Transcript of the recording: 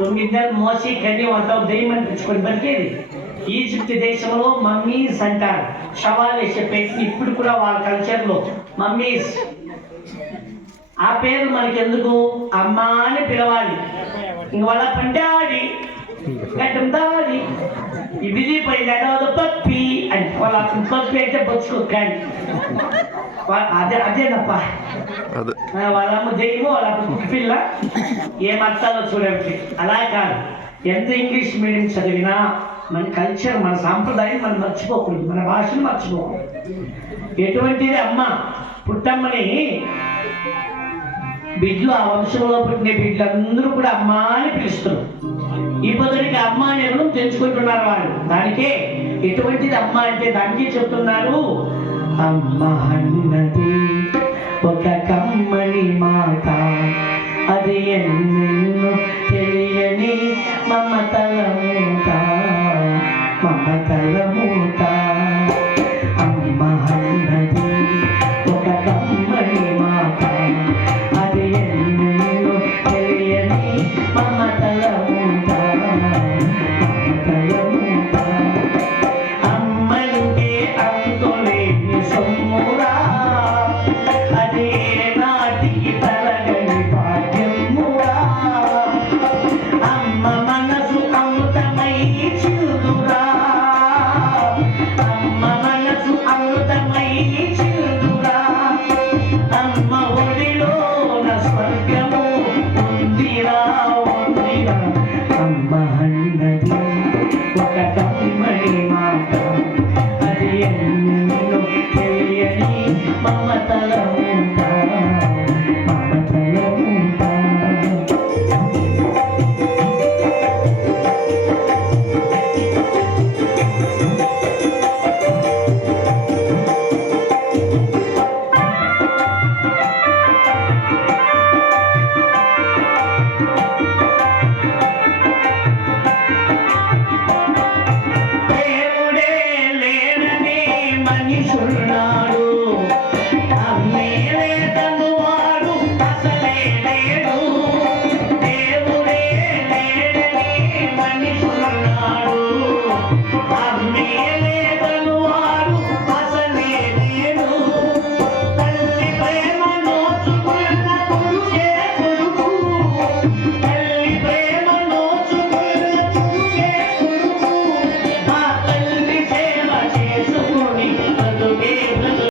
తొమ్మిది మోసి కని అంటావు దెయ్యమని తెచ్చుకొని బతికేది. ఈజిప్ట్ దేశంలో మమ్మీస్ అంటారు, శవాలు వేసే పెట్టి ఇప్పుడు కూడా వాళ్ళ కల్చర్లో మమ్మీస్. ఆ పేరు మనకి ఎందుకు? అమ్మా అని పిలవాలి. ఇంక వాళ్ళ పండాడి గడ్డం దాడి ఇది పోయింది పప్పి అని వాళ్ళ పప్పి అయితే బొచ్చుకో కానీ అదేనప్ప వాళ్ళమ్మ దెయ్యము వాళ్ళ పిల్ల ఏమర్థాలో చూడండి. అలా కాదు, ఎంత ఇంగ్లీష్ మీడియం చదివినా మన కల్చర్, మన సాంప్రదాయం మనం మర్చిపోకూడదు, మన భాషను మర్చిపోకూడదు. ఎటువంటిది అమ్మ పుట్టమ్మని బిడ్డలు, ఆ వంశంలో పుట్టిన బిడ్డలందరూ కూడా అమ్మ అని పిలుస్తున్నారు. ఈ పొద్దుడికి అమ్మ అని ఎవరు తెంచుకుంటున్నారు వాళ్ళు. దానికే ఎటువంటిది అమ్మ అంటే దానికి చెప్తున్నారు, అమ్మ అన్నది ఒక కమ్మని మాట, అది ఎన్నెన్నో తెలియని మమతల మూట, మమతల మూట.